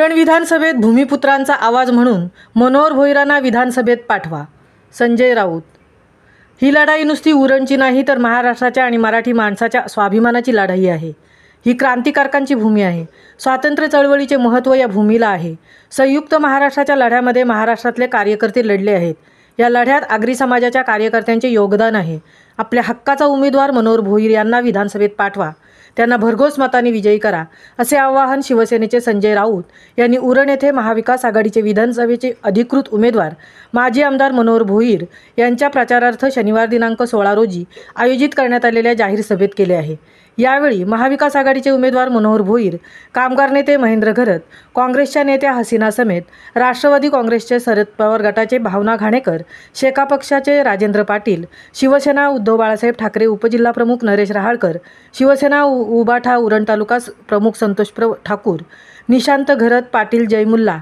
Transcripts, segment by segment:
उरण विधानसभेत भूमिपुत्रांचा आवाज म्हणून मनोहर भोईरांना विधानसभेत पाठवा. संजय राऊत. ही लढाई नुसती उरणची नाही तर महाराष्ट्राच्या आणि मराठी माणसाच्या स्वाभिमानाची लढाई आहे. ही क्रांतिकारकांची भूमी आहे. स्वातंत्र्य चळवळीचे महत्त्व या भूमीला आहे. संयुक्त महाराष्ट्राच्या लढ्यामध्ये महाराष्ट्रातले कार्यकर्ते लढले आहेत. या लढ्यात आगरी समाजाच्या कार्यकर्त्यांचे योगदान आहे. आपल्या हक्काचा उमेदवार मनोहर भोईर यांना विधानसभेत पाठवा. त्यांना भरघोस मताने विजयी करा, असे आवाहन शिवसेनेचे संजय राऊत यांनी उरण येथे महाविकास आघाडीचे विधानसभेचे अधिकृत उमेदवार माजी आमदार मनोहर भोईर यांच्या प्रचारार्थ शनिवार दिनांक 16 रोजी आयोजित करण्यात आलेल्या जाहीर सभेत केले आहे. यावेळी महाविकास आघाडीचे उमेदवार मनोहर भोईर, कामगार नेते महेंद्र घरत, काँग्रेसच्या नेत्या हसीना समेत, राष्ट्रवादी काँग्रेसचे शरद पवार गटाचे भावना घाणेकर, शेका पक्षाचे राजेंद्र पाटील, शिवसेना उद्धव बाळासाहेब ठाकरे उपजिल्हाप्रमुख नरेश रहाळकर, शिवसेना उबाठा उरण तालुका प्रमुख संतोष ठाकूर, निशांत घरत, पाटील जयमुल्ला,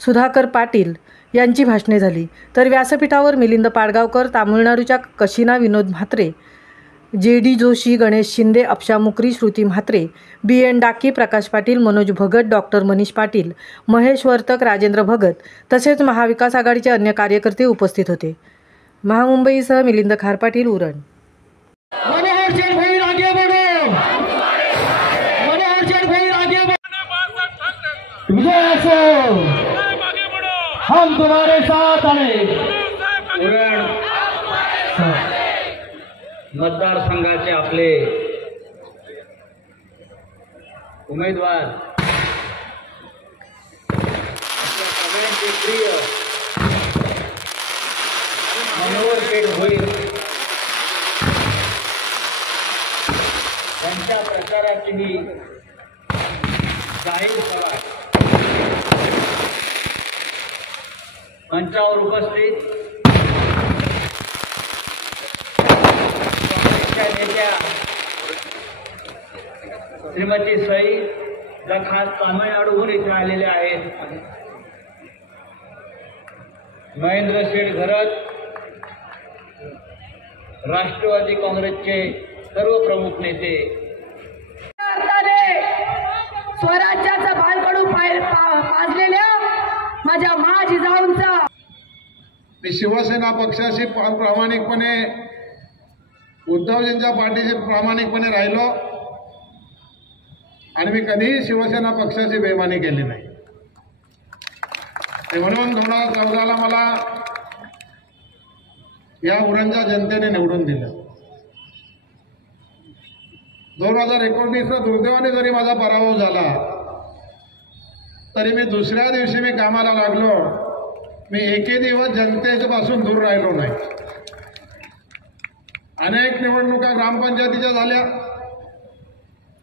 सुधाकर पाटील यांची भाषणे झाली. तर व्यासपीठावर मिलिंद पाडगावकर, तामिळनाडूच्या कशिना विनोद म्हात्रे, JD जोशी, गणेश शिंदे, अपशा मुकरी, श्रुती म्हात्रे, BN डाकी, प्रकाश पाटील, मनोज भगत, डॉक्टर मनीष पाटील, महेश वर्तक, राजेंद्र भगत तसेच महाविकास आघाडीचे अन्य कार्यकर्ते उपस्थित होते. महामुंबईसह मिलिंद खारपाटील, उरण. हम तुम्हारे साथ हैं. उरण मतदारसंघाचे आपले उमेदवार, सगळ्यांचे प्रिय मनोहर भोईर यांच्या प्रचाराची ही जाहीर सभा मंचावर उपस्थित नेत्या श्रीमती सई ज्या खास तामिळनाडूहून इथे आलेल्या आहेत, महेंद्र शेठ घरत, राष्ट्रवादी काँग्रेसचे सर्व प्रमुख नेते, स्वराज्याचा बालकडू पाजलेल्या माझ्या जिजाऊंचा मी शिवसेना पक्षाशी प्रामाणिकपणे, उद्धवजींच्या पाठीशी प्रामाणिकपणे राहिलो आणि मी कधीही शिवसेना पक्षाची बेईमानी केली नाही. म्हणून 2014ला मला या उरणच्या जनतेने निवडून दिलं. 2019ला दुर्दैवाने जरी माझा पराभव झाला तरी मी दुसऱ्या दिवशी मी कामाला लागलो. मी एकही दिवस जनतेपासून दूर राहिलो नाही. अनेक निवडणुका ग्रामपंचायतीच्या झाल्या,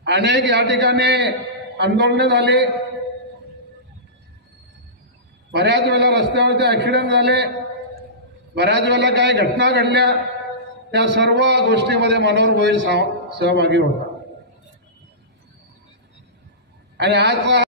अनेक या ठिकाणी आंदोलने झाली, बऱ्याच वेळेला रस्त्यावरती ॲक्सिडेंट झाले, बऱ्याच वेळेला काही घटना घडल्या. त्या सर्व गोष्टीमध्ये मनोहर भोईर सहभागी होता. आणि आज